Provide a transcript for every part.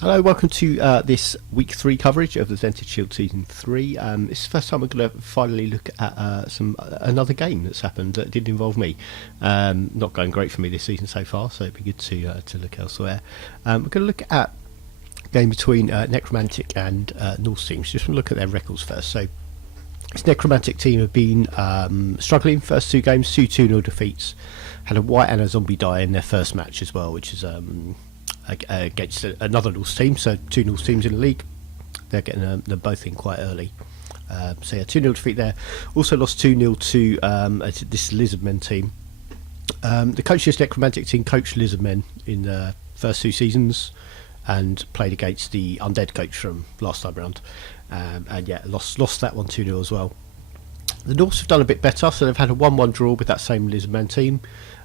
Hello, welcome to this week 3 coverage of the Dented Shield Season 3. It's the first time we're going to finally look at another game that's happened that didn't involve me. Not going great for me this season so far, so it'd be good to look elsewhere. We're going to look at a game between Necromantic and Norse teams. Just want to look at their records first. So this Necromantic team have been struggling first 2 games, 2-0 defeats. Had a white and a zombie die in their first match as well, which is against another Norse team, so 2 Norse teams in the league. They're getting them both in quite early. So yeah, 2-0 defeat there. Also lost 2-0 to this Lizardmen team. The coach of this Necromantic team coached Lizardmen in the first 2 seasons and played against the Undead coach from last time round. And yeah, lost that one 2-0 as well. The Norse have done a bit better, so they've had a 1-1 draw with that same Lizardmen team.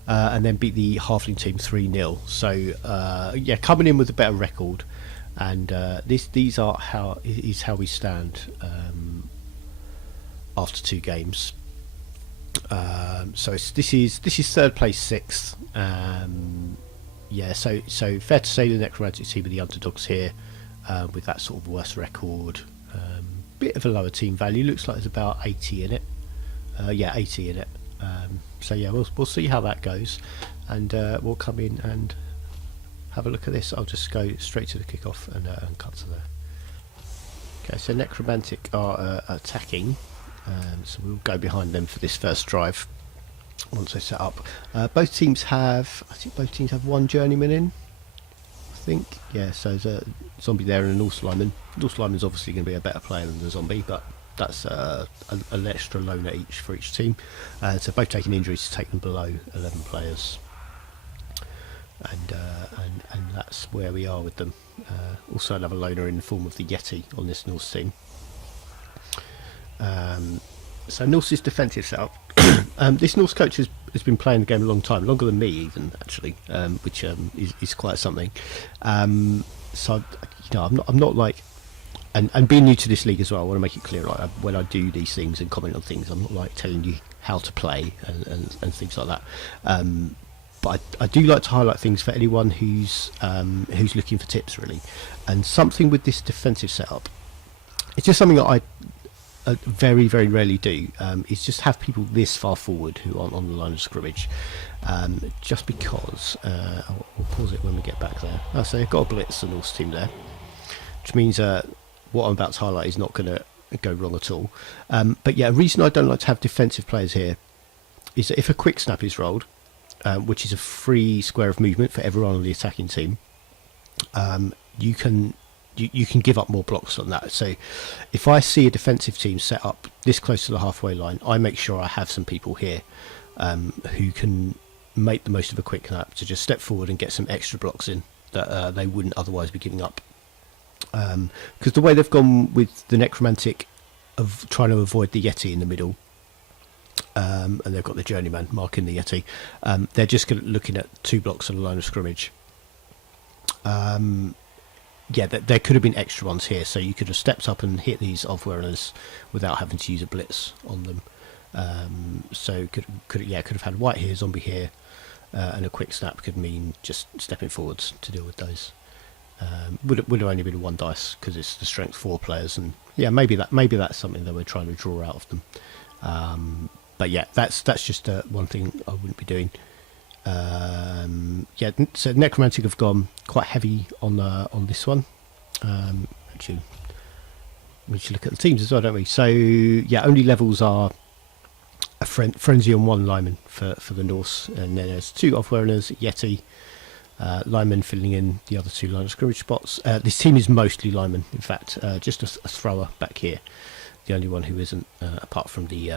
And then beat the Halfling team 3-0. So yeah, coming in with a better record, and these are how we stand after 2 games. So this is 3rd place, 6th. Yeah, so fair to say the Necromantic team are the underdogs here, with that sort of worse record. Bit of a lower team value. Looks like there's about 80 in it. Yeah, 80 in it. So yeah, we'll see how that goes, and we'll come in and have a look at this. I'll just go straight to the kickoff and cut to there. Okay, so Necromantic are attacking, so we'll go behind them for this first drive once they set up. I think both teams have 1 journeyman in. I think, yeah. So there's a zombie there and a Norse lineman. Norse lineman's obviously going to be a better player than the zombie, but that's an extra loner each for each team. So both taking injuries to take them below 11 players, and that's where we are with them. Also another loner in the form of the Yeti on this Norse team. So Norse's defensive setup. This Norse coach has been playing the game a long time, longer than me even actually, which is quite something. So I'm not like. And being new to this league as well, I want to make it clear, like, when I do these things and comment on things, I'm not like telling you how to play and things like that. But I do like to highlight things for anyone who's looking for tips, really. And something with this defensive setup, it's just something that I very, very rarely do, is just have people this far forward who aren't on the line of scrimmage. Just because, we'll pause it when we get back there. Oh, so they've got a blitz, the Norse team there, which means what I'm about to highlight is not going to go wrong at all. But yeah, a reason I don't like to have defensive players here is that if a quick snap is rolled, which is a free square of movement for everyone on the attacking team, you can give up more blocks on that. So if I see a defensive team set up this close to the halfway line, I make sure I have some people here who can make the most of a quick snap to just step forward and get some extra blocks in that they wouldn't otherwise be giving up. Because the way they've gone with the Necromantic of trying to avoid the Yeti in the middle, and they've got the Journeyman marking the Yeti, they're just looking at 2 blocks on the line of scrimmage. Yeah, there could have been extra ones here, so you could have stepped up and hit these off-wearers without having to use a blitz on them. So could have had white here, zombie here, and a quick snap could mean just stepping forwards to deal with those. Would have only been 1 dice because it's the strength 4 players, and yeah, maybe that's something that we're trying to draw out of them. But yeah, that's just one thing I wouldn't be doing. Yeah, so Necromantic have gone quite heavy on this one. Actually, we should look at the teams as well, don't we? So yeah, only levels are a frenzy on 1 lineman for the Norse, and then there's 2 off-wearers, Yeti. Linemen filling in the other 2 line of scrimmage spots. This team is mostly linemen, in fact, just a thrower back here, the only one who isn't, apart from the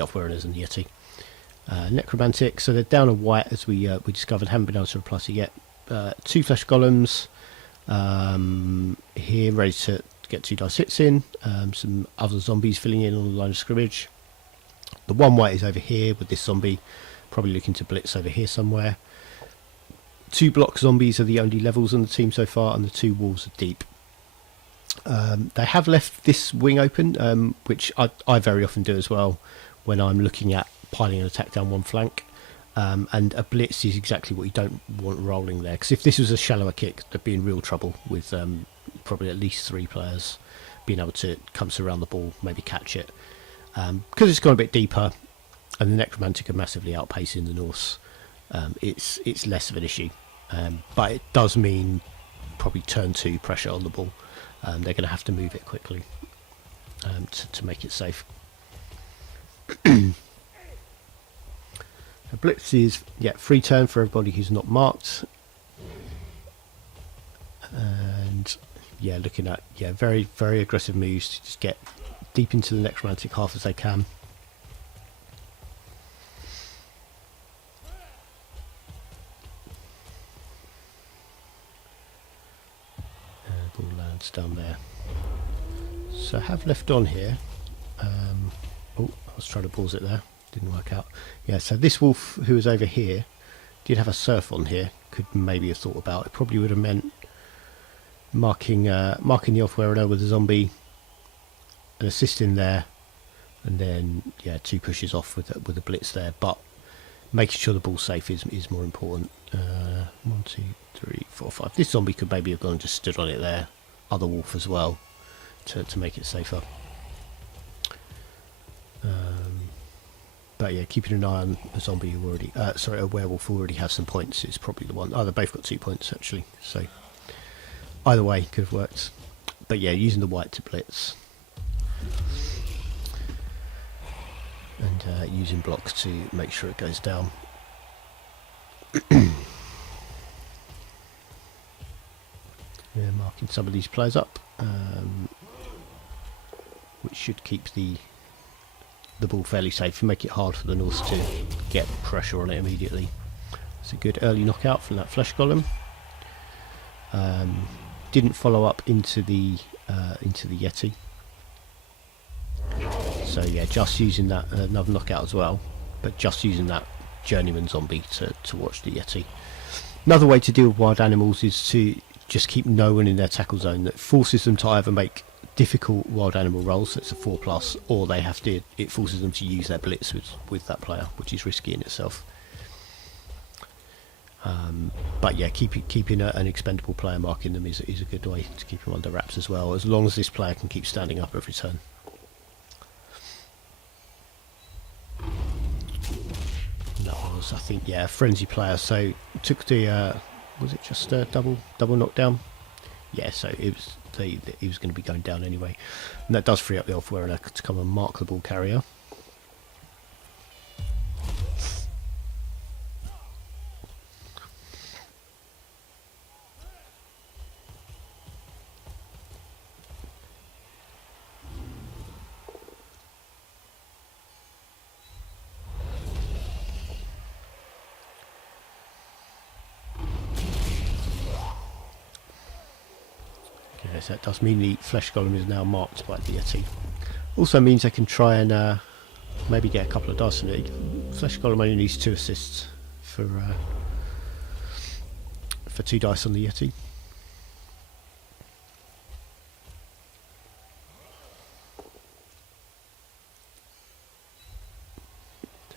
off-wearers and the Yeti. Necromantic, so they're down a white, as we discovered, haven't been able to replace it yet. 2 flesh golems here, ready to get 2 dice hits in. Some other zombies filling in on the line of scrimmage. The 1 white is over here with this zombie, probably looking to blitz over here somewhere. 2 block zombies are the only levels on the team so far, and the 2 walls are deep. They have left this wing open, which I very often do as well when I'm looking at piling an attack down one flank. And a blitz is exactly what you don't want rolling there, because if this was a shallower kick, there'd be in real trouble with probably at least 3 players being able to come around the ball, maybe catch it. Because it's gone a bit deeper, and the Necromantic are massively outpacing the Norse, it's less of an issue. But it does mean probably turn 2 pressure on the ball. They're going to have to move it quickly to make it safe. A blitz is free turn for everybody who's not marked, and looking at very very aggressive moves to just get deep into the Necromantic half as they can. Ball lands down there, so I have left on here. Oh, I was trying to pause it there. Didn't work out. So this wolf who was over here did have a surf on here. Could maybe have thought about it. Probably would have meant marking the off-wearer with a zombie, and assisting there, and then 2 pushes off with a blitz there. But making sure the ball's safe is more important. 1, 2, 3, 4, 5. This zombie could maybe have gone and just stood on it there. Other wolf as well to make it safer. But keeping an eye on a zombie who already, a werewolf who already has some points is probably the one. Oh, they both got 2 points actually, so either way could have worked. But using the white to blitz, and using blocks to make sure it goes down. Marking some of these players up, which should keep the ball fairly safe and make it hard for the Norse to get pressure on it immediately. It's a good early knockout from that flesh golem. Didn't follow up into the Yeti, so just using that, another knockout as well, but just using that journeyman zombie to watch the Yeti. Another way to deal with wild animals is to just keep no one in their tackle zone. That forces them to either make difficult wild animal rolls, so it's a 4+, or it forces them to use their blitz with that player, which is risky in itself. But keeping an expendable player marking them is a good way to keep them under wraps as well, as long as this player can keep standing up every turn. That was, I think, a frenzy player, so took the was it just a double knockdown? So it was he was going to be going down anyway, and that does free up the off-wearer to come and mark the ball carrier. So that does mean the flesh golem is now marked by the Yeti. Also means they can try and maybe get a couple of dice on it. Flesh golem only needs 2 assists for 2 dice on the Yeti.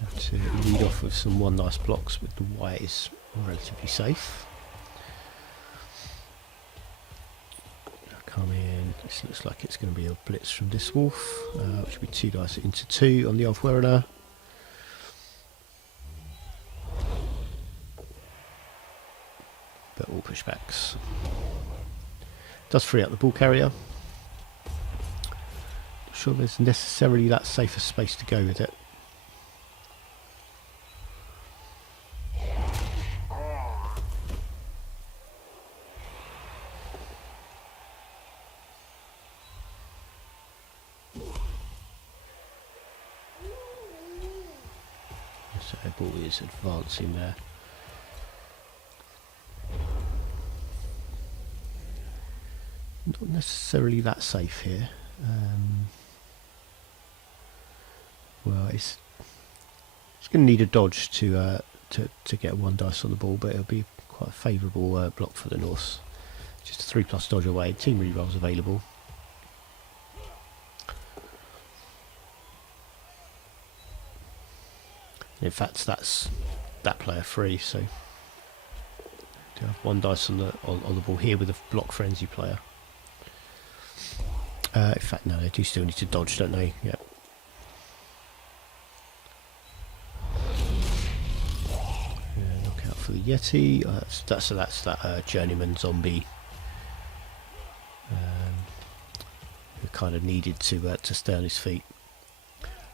Have to lead off with some 1 dice blocks with the white is relatively safe. Come in. This looks like it's going to be a blitz from this wolf, which will be 2 dice into 2 on the off-wearer. But all pushbacks. Does free up the ball carrier. Not sure there's necessarily that safe a space to go with it. So the ball is advancing there. Not necessarily that safe here. Well, it's going to need a dodge to get 1 dice on the ball, but it'll be quite a favourable block for the Norse. Just a 3+ dodge away. Team rerolls available. In fact, that's that player free. So do have 1 dice on the ball here with a block frenzy player. In fact, no, they do still need to dodge, don't they? Yeah. Knock out for the Yeti. That's that journeyman zombie who kind of needed to stay on his feet.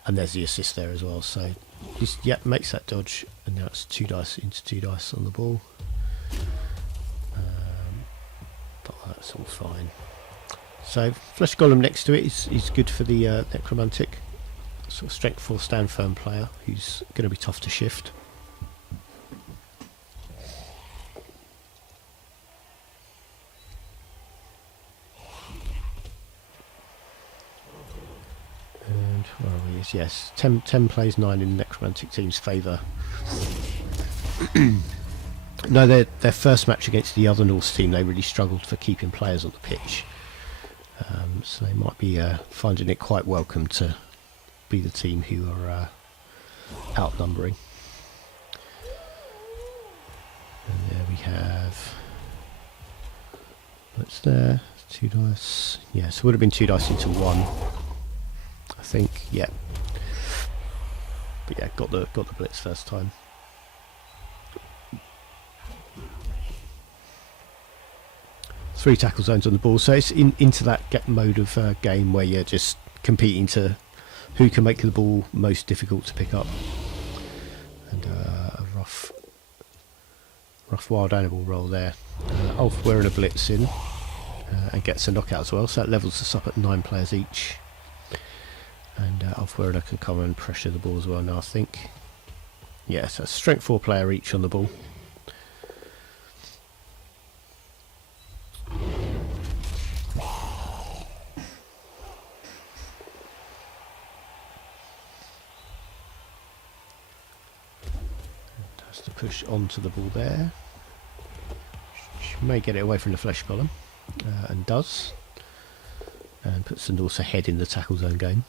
And there's the assist there as well. So just makes that dodge, and now it's 2 dice into 2 dice on the ball. But that's all fine. So Flesh Golem next to it is good for the Necromantic, sort of strength 4 stand firm player who's going to be tough to shift. And where are we? Yes, 10 plays 9 in the Necromantic team's favour. No, their first match against the other Norse team, they really struggled for keeping players on the pitch. So they might be finding it quite welcome to be the team who are outnumbering. And there we have. What's there? 2 dice. Yeah, so it would have been 2 dice into 1. I think. Yeah. But yeah, got the blitz first time. Three tackle zones on the ball, so it's into that mode of game where you're just competing to who can make the ball most difficult to pick up. And a rough wild animal roll there. Ulf wearing a blitz in and gets a knockout as well, so that levels us up at 9 players each. And Ulf wearing can come and pressure the ball as well now, I think. Yeah, so strength 4 player each on the ball. Push onto the ball there. She may get it away from the Flesh Golem, and does, and puts the Norse ahead in the tackle zone game.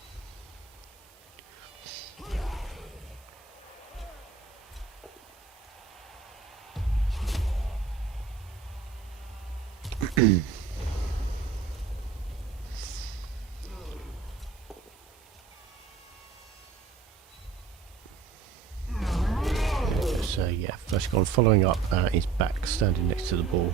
So yeah, Flesh Golem following up his back, standing next to the ball.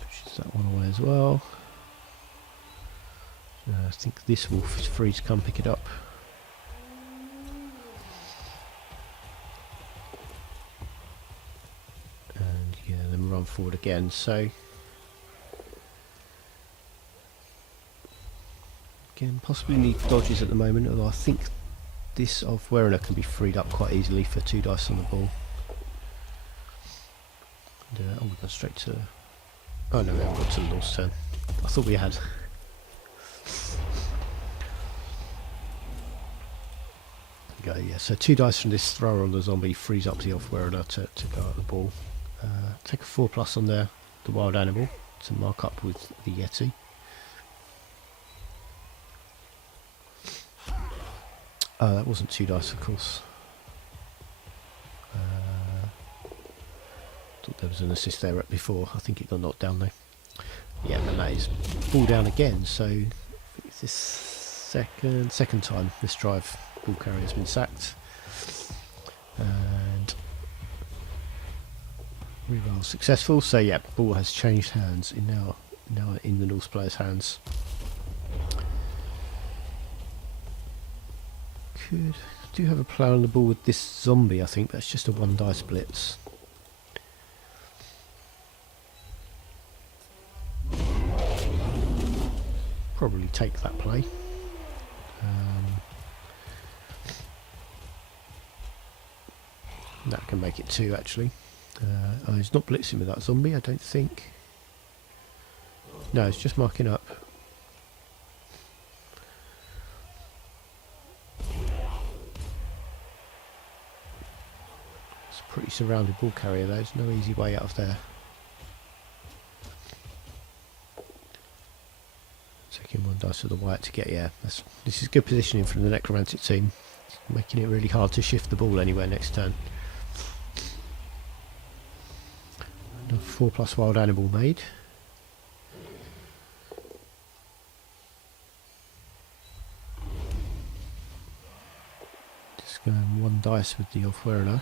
Pushes that one away as well. I think this wolf is free to come pick it up. And yeah, then run forward again. So again, possibly need dodges at the moment, although I think this of Werner can be freed up quite easily for 2 dice on the ball. And, we've gone straight to. Oh no, we haven't got to the Norse turn. I thought we had. Go, yeah, so 2 dice from this thrower on the zombie frees up the Elf Werner to go at the ball. Take a 4+ on the wild animal to mark up with the Yeti. Oh, that wasn't 2 dice, of course. Thought there was an assist there before. I think it got knocked down though. Yeah, but that is ball down again. So it's this second time this drive ball carrier has been sacked. And reroll successful. So yeah, ball has changed hands in now in the Norse player's hands. Do have a player on the ball with this zombie, I think, but it's just a 1 dice blitz. Probably take that play. That can make it 2 actually. He's not blitzing with that zombie, I don't think. No, it's just marking up. Pretty surrounded ball carrier though, there's no easy way out of there. 1 dice with the white to get, yeah. This is good positioning from the Necromantic team, making it really hard to shift the ball anywhere next turn. Another 4+ wild animal made. Just going 1 dice with the Elfwerner.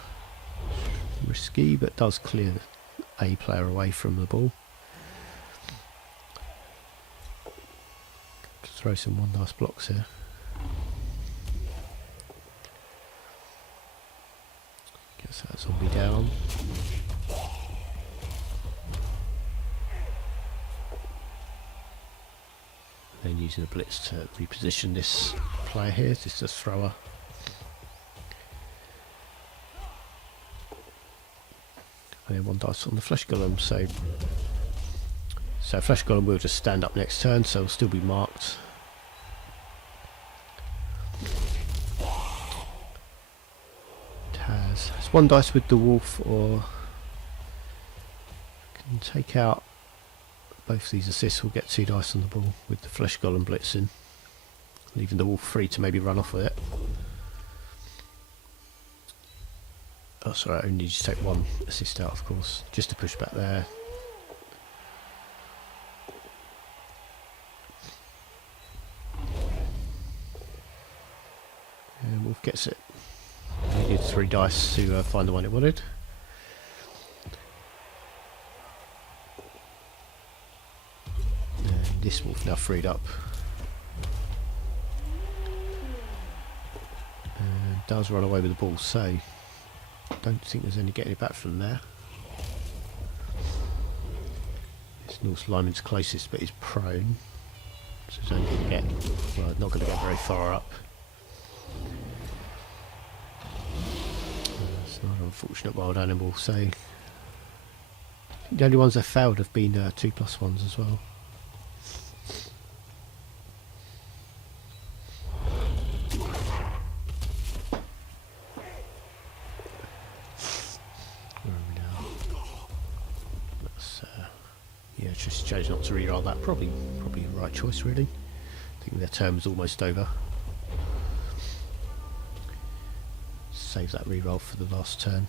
Risky, but does clear a player away from the ball. Throw some 1 dice blocks here. Gets that zombie down. Then using a blitz to reposition this player here, just a thrower. And then 1 dice on the flesh golem, so flesh golem will just stand up next turn, so it'll still be marked. It's 1 dice with the wolf, or can take out both these assists. Will get 2 dice on the ball with the flesh golem blitzing, leaving the wolf free to maybe run off with it. Oh, sorry, I only just take 1 assist out, of course, just to push back there. And wolf gets it. Needed 3 dice to find the one it wanted. And this wolf now freed up. And does run away with the ball, so don't think there's any getting it back from there. This Norse lineman's closest, but he's prone, so he's only going to get, well, not going to get very far up. It's not an unfortunate wild animal, so the only ones that failed have been 2+1s as well. Just chose not to reroll that. Probably the right choice, really. I think their term's almost over. Save that reroll for the last turn.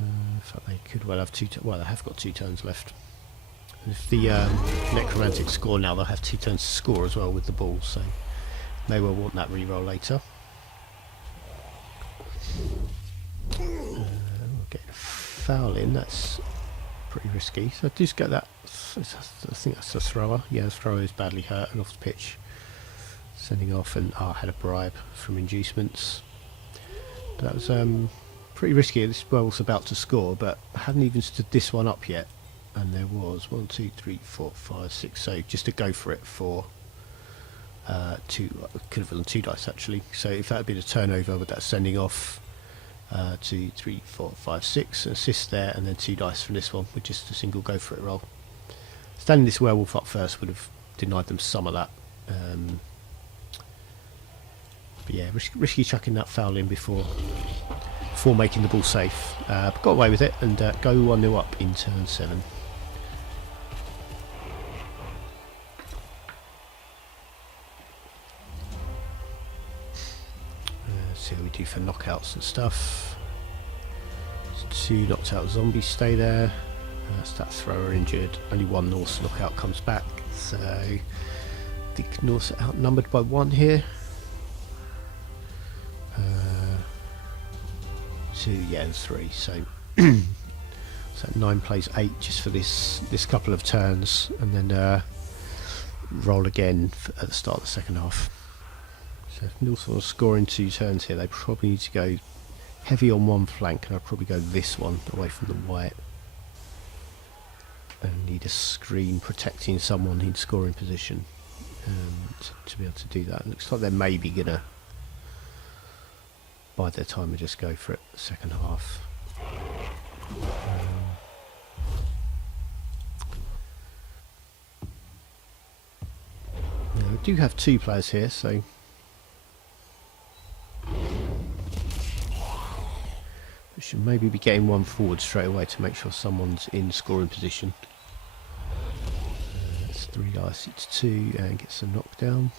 In fact, they could well have well, they have got 2 turns left. And if the Necromantic score now, they'll have 2 turns to score as well with the ball, so they will want that reroll later. Getting a foul in, that's pretty risky, so I just get that. I think that's a thrower. Yeah, the thrower is badly hurt and off the pitch, sending off, and had a bribe from inducements. But that was pretty risky. This ball was about to score, but I hadn't even stood this one up yet, and there was 1, 2, 3, 4, 5, 6. So just to go for it for 2, could have done 2 dice actually. So if that had been a turnover with that sending off. 2, 3, 4, 5, 6 assist there, and then 2 dice from this one with just a single go for it roll. Standing this werewolf up first would have denied them some of that. But yeah, risky chucking that foul in before making the ball safe. But got away with it and go 1-0 up in turn 7. See how we do for knockouts and stuff. 2 knocked out zombies stay there. That's that thrower injured. Only 1 Norse knockout comes back. So I think Norse are outnumbered by 1 here. 2, yeah, and 3. So so 9 plays 8 just for this couple of turns, and then roll again at the start of the second half. So if Norse want to score in 2 turns here, they probably need to go heavy on 1 flank, and I'll probably go this one away from the white. And need a screen protecting someone in scoring position to be able to do that. It looks like they're maybe going to bide their time and just go for it the second half. We do have 2 players here, so we should maybe be getting 1 forward straight away to make sure someone's in scoring position. 3 dice, it's 2 and gets a knockdown.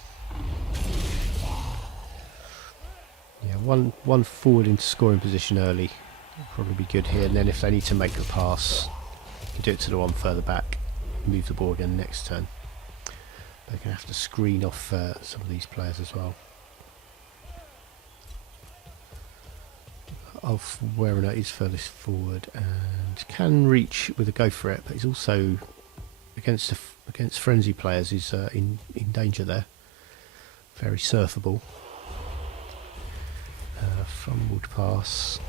Yeah, one forward into scoring position early will probably be good here, and then if they need to make a pass, you can do it to the one further back, move the ball again next turn. They're going to have to screen off some of these players as well. Werner is furthest forward and can reach with a go for it, but he's also against frenzy players is in danger there. Very surfable. Fumbled pass.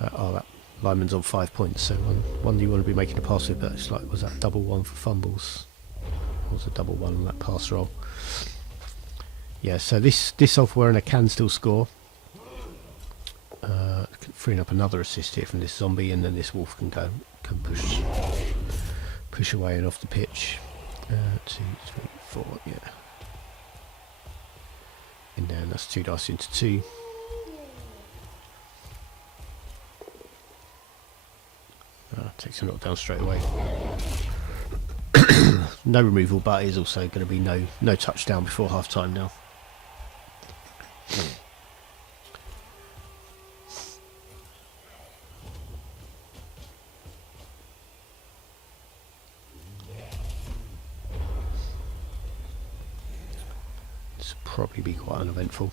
Oh, that lineman's on 5 points, so one you want to be making a pass with, but it's like, was that double one for fumbles? Or was a double one on that pass roll? Yeah, so this Werner can still score. Freeing up another assist here from this zombie, and then this wolf can push away and off the pitch. 2, 3, 4, yeah. And then that's 2 dice into 2. Takes a knockdown straight away. No removal, but it is also going to be no touchdown before half time now. This will probably be quite uneventful.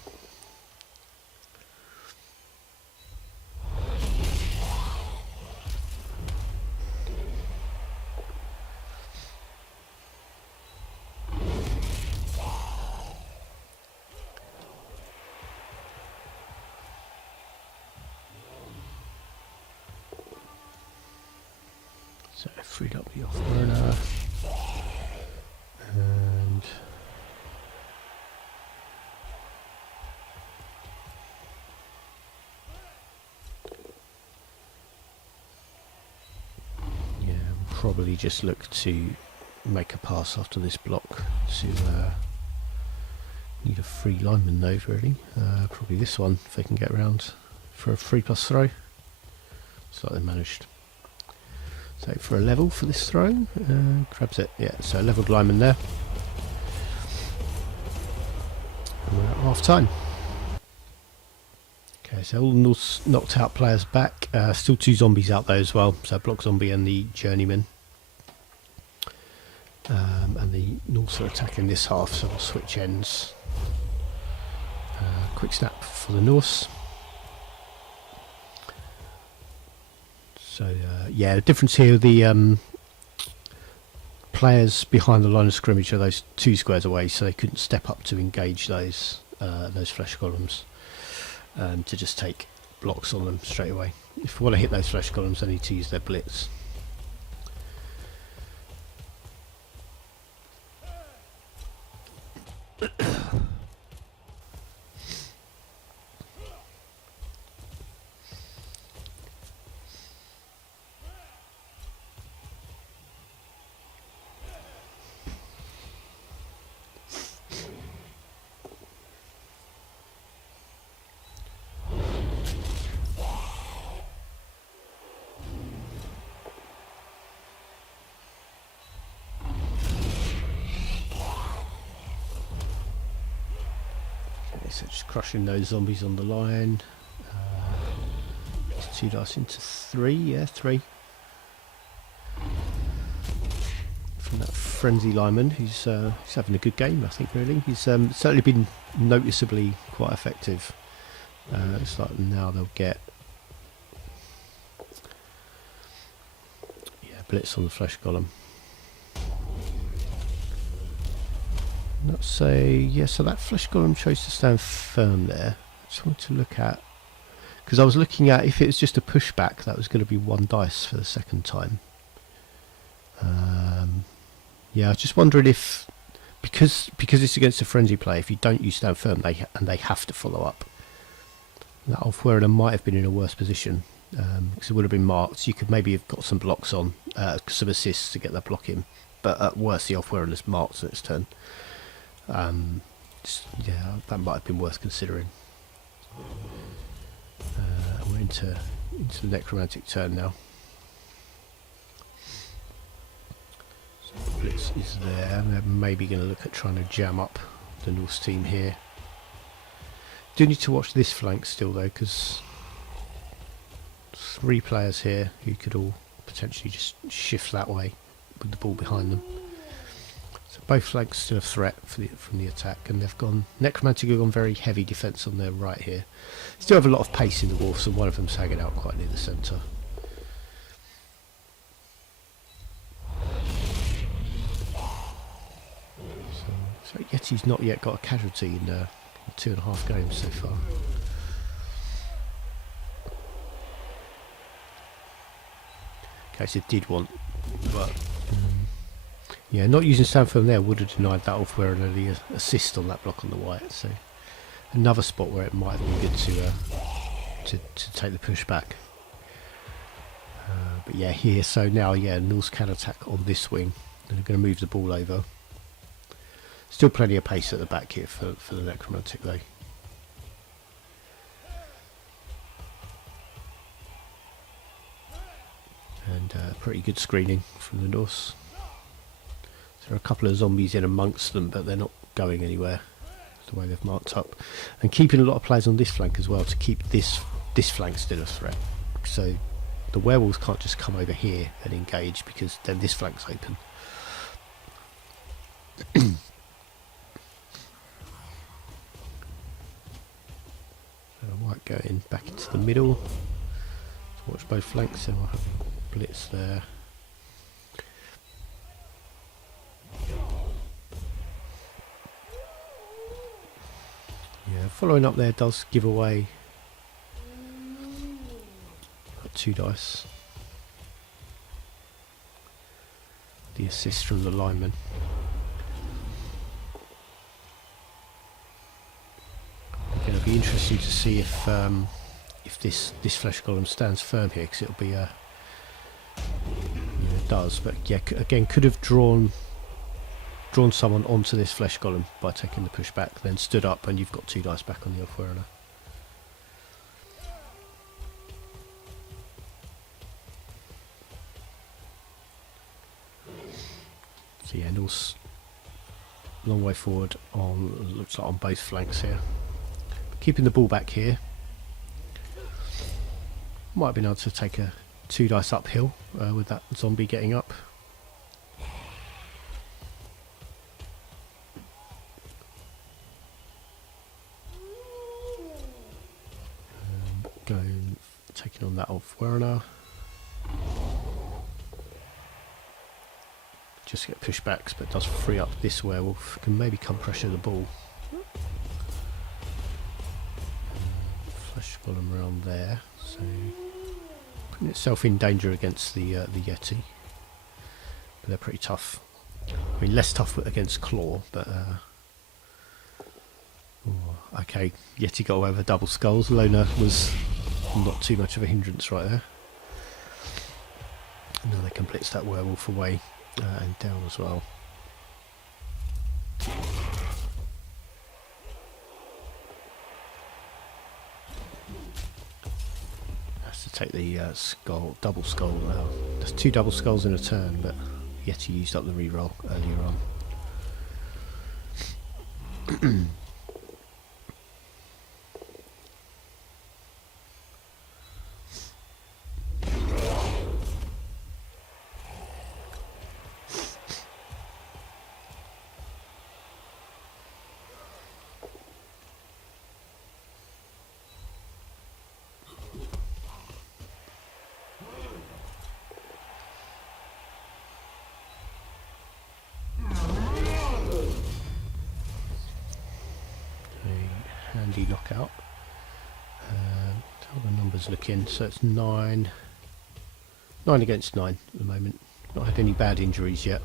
So freed up the off-burner, and yeah, we'll probably just look to make a pass after this block to need a free lineman though, really. Probably this one if they can get around for a 3+ throw. Looks like they managed. So for a level for this throw, grabs it. Yeah, so a leveled lineman there. And we're at half time. Okay, so all Norse knocked out players back. Still 2 zombies out there as well. So block zombie and the journeyman. And the Norse are attacking this half, so we'll switch ends. Quick snap for the Norse. So yeah, the difference here, the players behind the line of scrimmage are those 2 squares away, so they couldn't step up to engage those flesh columns to just take blocks on them straight away. If we want to hit those flesh columns, they need to use their blitz. So just crushing those zombies on the line. 2 dice into 3, yeah, 3. From that frenzy lineman, he's having a good game, I think, really. He's certainly been noticeably quite effective. It's like now they'll get blitz on the flesh column. Let's say, yeah, so that flesh column chose to stand firm there. I just wanted to look at, because I was looking at if it was just a pushback, that was going to be 1 dice for the second time. Yeah, I was just wondering if, because it's against a frenzy play, if you don't use stand firm, they have to follow up. That off-wearer might have been in a worse position, because it would have been marked. You could maybe have got some blocks on, some assists to get that block in, but at worst the off-wearer is marked on its turn. Yeah, that might have been worth considering. We're into the necromantic turn now. Blitz is there. They're maybe going to look at trying to jam up the Norse team here. Do need to watch this flank still though, because 3 players here who could all potentially just shift that way with the ball behind them. So both flanks still a threat from the attack, and they've gone. Necromantic have gone very heavy defence on their right here. Still have a lot of pace in the wolves, and one of them's hanging out quite near the centre. So Yeti's not yet got a casualty in 2.5 games so far. Okay, so did want, but yeah, not using Sandfirm there would have denied that off where the assist on that block on the white. So another spot where it might be good to take the push back. But yeah, here, so now yeah, Norse can attack on this wing, and they're going to move the ball over. Still plenty of pace at the back here for the Necromantic though. And pretty good screening from the Norse. There are a couple of zombies in amongst them, but they're not going anywhere. The way they've marked up, and keeping a lot of players on this flank as well to keep this flank still a threat. So the werewolves can't just come over here and engage, because then this flank's open. White going back into the middle. So watch both flanks, and we'll have a blitz there. Yeah, following up there does give away 2 dice. The assist from the lineman. Going to be interesting to see if this flesh golem stands firm here, because it'll be a it does, but yeah, again could have drawn someone onto this flesh golem by taking the push back, then stood up, and you've got 2 dice back on the off-wearer. So yeah, Norse long way forward on, looks like on both flanks here. Keeping the ball back here. Might have been able to take a 2 dice uphill with that zombie getting up. Going, taking on that off Werner. Just get pushbacks, but does free up this werewolf. Can maybe come pressure the ball. Flesh golem around there, so putting itself in danger against the Yeti. But they're pretty tough. I mean, less tough against Claw, but okay. Yeti got away with double skulls. Loner was not too much of a hindrance right there. And now they can blitz that werewolf away and down as well. Has to take the skull, double skull. There's 2 double skulls in a turn, but Yeti used up the reroll earlier on. Handy knockout. How the numbers looking? So it's 9 against 9 at the moment. Not had any bad injuries yet.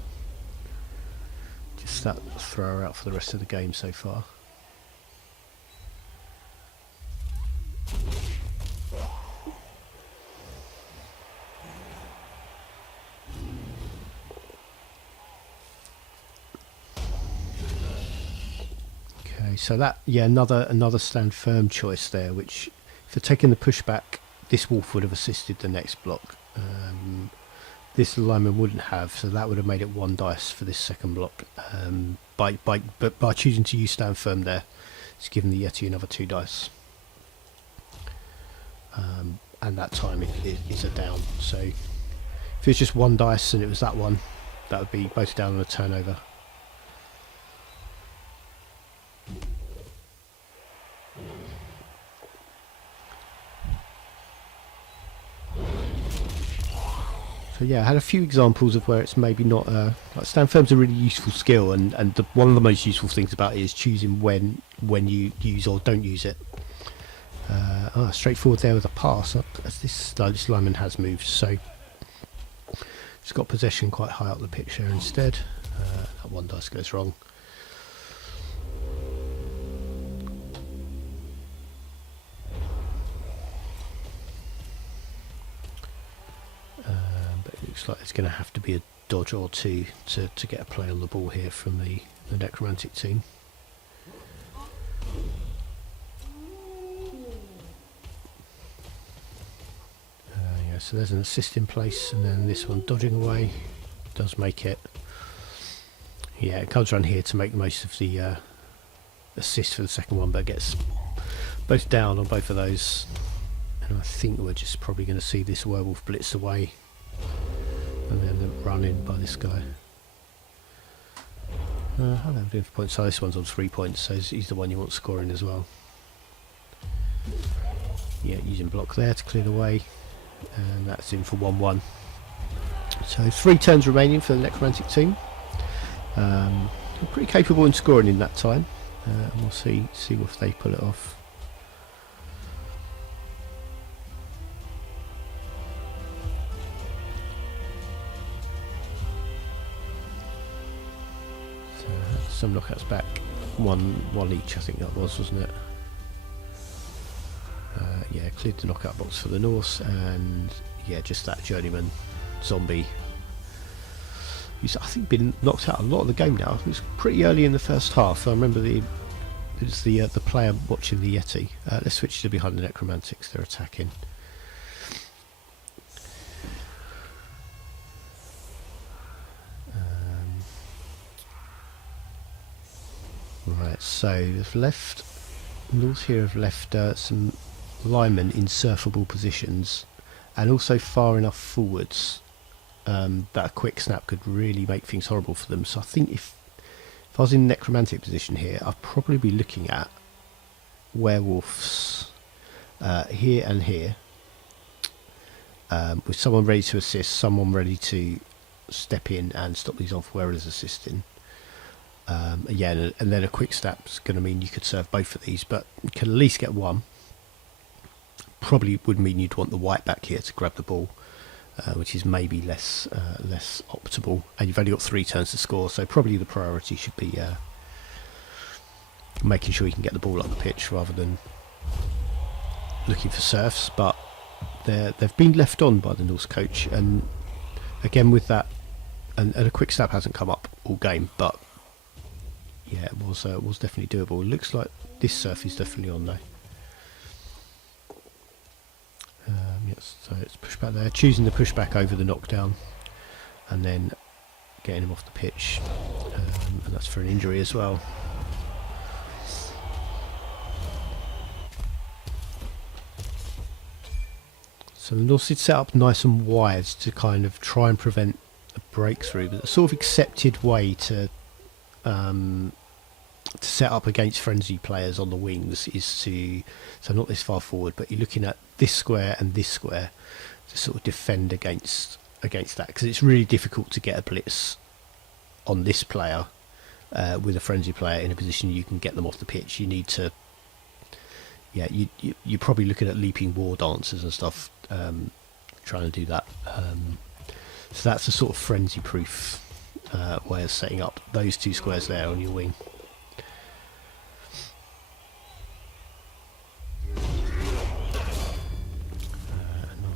Just that thrower out for the rest of the game so far. So that, yeah, another stand firm choice there, which for taking the pushback, this wolf would have assisted the next block. this lineman wouldn't have, so that would have made it 1 dice for this second block. But by choosing to use stand firm there, it's given the Yeti another 2 dice. And that time it's a down. So if it's just 1 dice and it was that one, that would be both down on a turnover. So yeah, I had a few examples of where it's maybe not like stand firm's a really useful skill, and one of the most useful things about it is choosing when you use or don't use it. Straightforward there with a pass, as this lineman has moved, so it's got possession quite high up the pitch there instead. That 1 dice goes wrong. But it looks like it's going to have to be a dodge or two to get a play on the ball here from the Necromantic team. So there's an assist in place, and then this one dodging away does make it. Yeah, it comes around here to make the most of the assist for the second one, but gets both down on both of those. And I think we're just probably going to see this werewolf blitz away and then run in by this guy. How are they doing for points? So this one's on 3 points, so he's the one you want scoring as well. Yeah, using block there to clear the way. And that's in for 1-1. So 3 turns remaining for the Necromantic team. Pretty capable in scoring in that time, and we'll see if they pull it off. So some knockouts back, one each, I think that was, wasn't it? Yeah, cleared the knockout box for the Norse, and yeah, just that journeyman zombie who's, I think, been knocked out a lot of the game now. It was pretty early in the first half. I remember the player watching the Yeti. Let's switch to behind the Necromantics. They're attacking. Right, so they've left. North here have left some linemen in surfable positions, and also far enough forwards that a quick snap could really make things horrible for them. So I think if I was in necromantic position here, I'd probably be looking at werewolves here and here, with someone ready to assist, someone ready to step in and stop these off whoever's assisting. Yeah, and then a quick snap's going to mean you could serve both of these, but you can at least get one. Probably would mean you'd want the white back here to grab the ball, which is maybe less optimal, and you've only got 3 turns to score, so probably the priority should be making sure you can get the ball up the pitch rather than looking for serfs. But they've been left on by the Norse coach, and again with that, and a quick snap hasn't come up all game, but yeah, it was definitely doable. It looks like this surf is definitely on though. Yes, so it's pushback there, choosing the pushback over the knockdown, and then getting him off the pitch, and that's for an injury as well. So the Norse did set up nice and wide to kind of try and prevent a breakthrough, but the sort of accepted way to set up against frenzy players on the wings is to, so not this far forward, but you're looking at this square and this square to sort of defend against that, because it's really difficult to get a blitz on this player with a frenzy player in a position you can get them off the pitch. You need to, yeah, you're probably looking at leaping war dancers and stuff, trying to do that. So that's a sort of frenzy proof way of setting up those 2 squares there on your wing.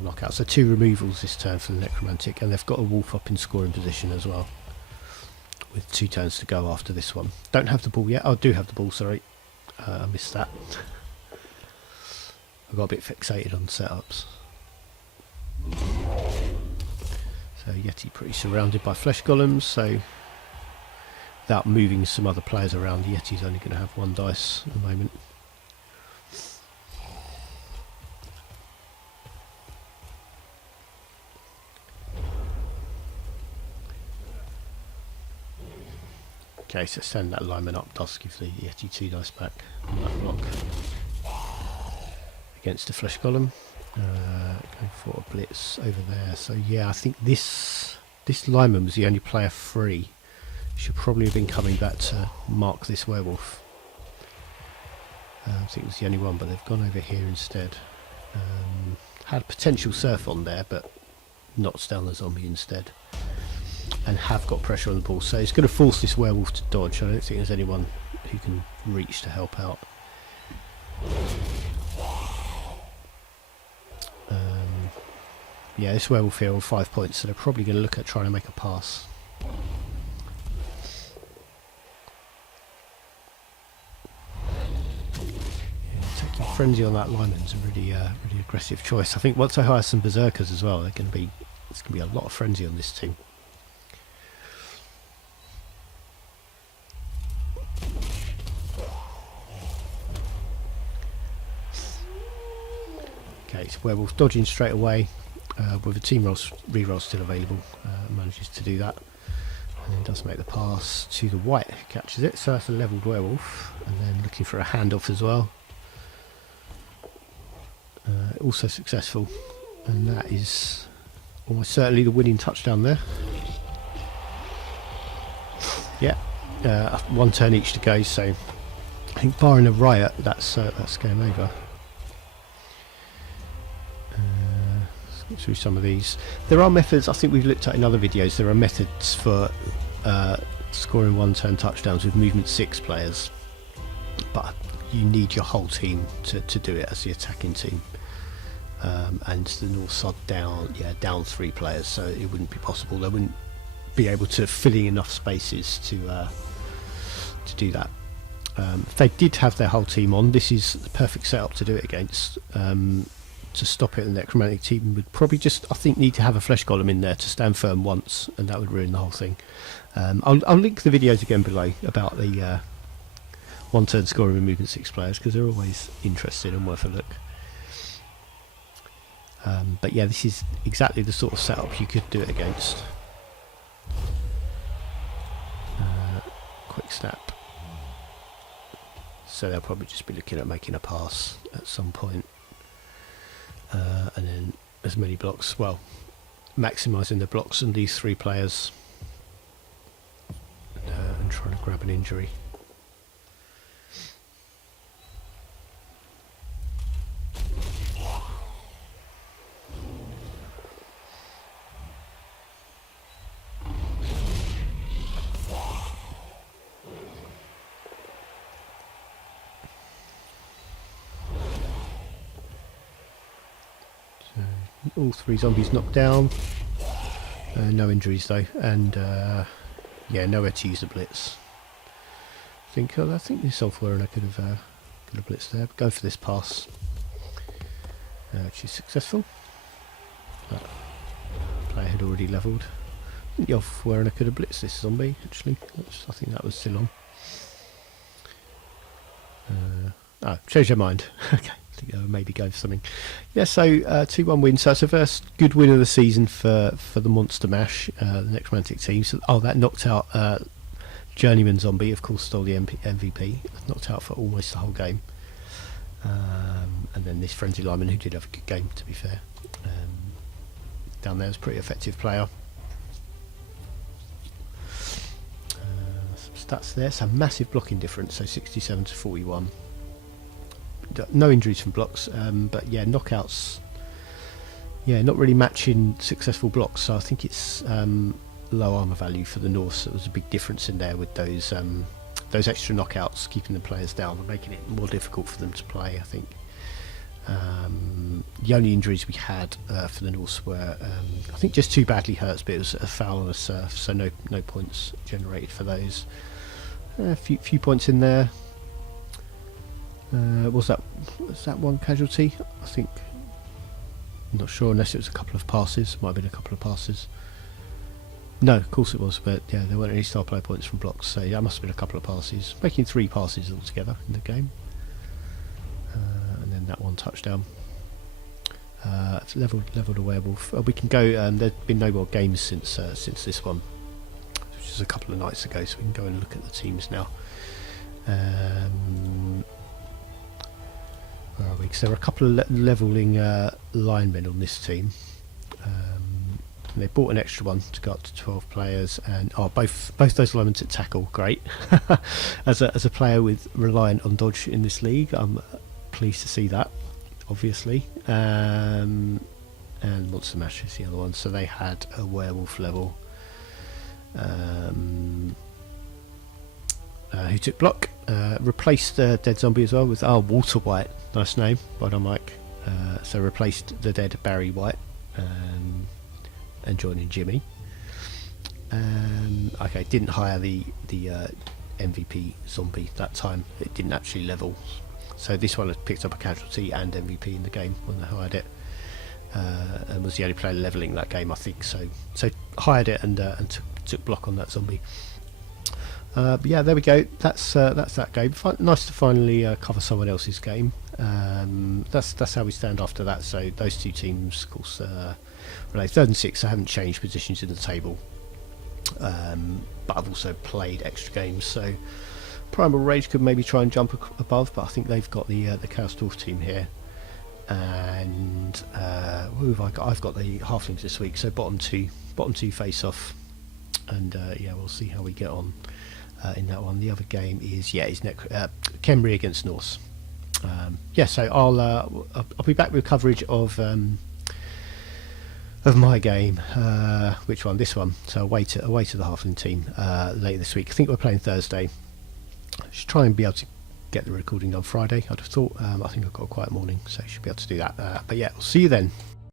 Knockout. So 2 removals this turn for the necromantic, and they've got a wolf up in scoring position as well, with 2 turns to go after this one. Don't have the ball yet. I do have the ball, sorry, I missed that. I got a bit fixated on setups. So Yeti pretty surrounded by flesh golems, so without moving some other players around, Yeti's only going to have 1 dice at the moment. Okay, so standing that alignment up does give the Yeti 2 dice back on that block against the flesh golem. Going for a blitz over there. So yeah, I think this lineman was the only player free. Should probably have been coming back to mark this werewolf. I think it was the only one, but they've gone over here instead. Had potential surf on there, but knocks down the zombie instead. And have got pressure on the ball, so it's going to force this werewolf to dodge. I don't think there's anyone who can reach to help out. Yeah, this werewolf here on 5 points, so they're probably going to look at trying to make a pass. Yeah, taking frenzy on that lineman is a really aggressive choice. I think once I hire some berserkers as well, it's going to be a lot of frenzy on this team. Okay, so werewolf dodging straight away. With a team reroll still available, manages to do that, and does make the pass to the white, who catches it. So that's a levelled werewolf, and then looking for a handoff as well. Also successful, and that is almost certainly the winning touchdown there. Yeah, 1 turn each to go. So I think barring a riot, that's game over. Through some of these, there are methods I think we've looked at in other videos. There are methods for scoring 1 turn touchdowns with movement 6 players, but you need your whole team to do it as the attacking team, and the Norse are down 3 players, so it wouldn't be possible. They wouldn't be able to fill in enough spaces to do that. If they did have their whole team on, this is the perfect setup to do it against. To stop it, the Necromantic team would probably just, I think, need to have a flesh golem in there to stand firm once, and that would ruin the whole thing. I'll link the videos again below about the 1 turn scoring with movement 6 players, because they're always interesting and worth a look. But yeah, this is exactly the sort of setup you could do it against. Quick snap. So they'll probably just be looking at making a pass at some point. And then as many blocks, well, maximising the blocks on these 3 players, and trying to grab an injury. All 3 zombies knocked down. No injuries though, and yeah, nowhere to use the blitz. I think this software and I could have blitzed there. But go for this pass, which is successful. That player had already levelled. I think the software and I could have blitzed this zombie. Actually, I think that was still on. Change your mind. Okay. Maybe go for something. Yeah, so 2-1 win. So it's the first good win of the season for the TheMonsterMash, the Necromantic team. So, that knocked out Journeyman Zombie, of course, stole the MVP. Knocked out for almost the whole game. And then this Frenzy Lineman, who did have a good game, to be fair. Down there was a pretty effective player. Some stats there. So massive blocking difference, so 67 to 41. No injuries from blocks, but yeah, knockouts, not really matching successful blocks, so I think it's low armour value for the Norse. There was a big difference in there with those extra knockouts, keeping the players down and making it more difficult for them to play, I think. The only injuries we had for the Norse were, I think, just 2 badly hurts, but it was a foul on a surf, so no points generated for those. A few points in there. Was that 1 casualty? I think. I'm not sure, unless it was a couple of passes. Might have been a couple of passes. No, of course it was, but yeah, there weren't any star player points from blocks, so yeah, it must have been a couple of passes, making 3 passes altogether in the game, and then that one touchdown. It's leveled a werewolf. We can go. There's been no more games since this one, which is a couple of nights ago, so we can go and look at the teams now. Where are we? Because there are a couple of levelling linemen on this team. And they bought an extra one to go up to 12 players, and both those linemen to tackle, great. as a player with reliant on dodge in this league, I'm pleased to see that, obviously. And MonsterMash is the other one, so they had a werewolf level. Who took block? Replaced the dead zombie as well with Walter White, nice name, well done Mike. So replaced the dead Barry White. And joining Jimmy. Okay, didn't hire the MVP zombie that time. It didn't actually level. So this one has picked up a casualty and MVP in the game when they hired it, and was the only player leveling that game, I think. So hired it and took block on that zombie. But yeah, there we go. That's that game. Nice to finally cover someone else's game. That's how we stand after that. So those two teams, of course. Right, 3rd and 6th, I haven't changed positions in the table, but I've also played extra games, so Primal Rage could maybe try and jump above, but I think they've got the Chaos Dwarf team here, and who have I got? I've got the Halflings this week, so bottom two face off, and yeah, we'll see how we get on in that one. The other game is Khemri against Norse. Yeah, so I'll be back with coverage of my game. Which one? This one. So away to the Halfling team later this week. I think we're playing Thursday. Should try and be able to get the recording on Friday, I'd have thought. I think I've got a quiet morning, so should be able to do that. But yeah, we'll see you then.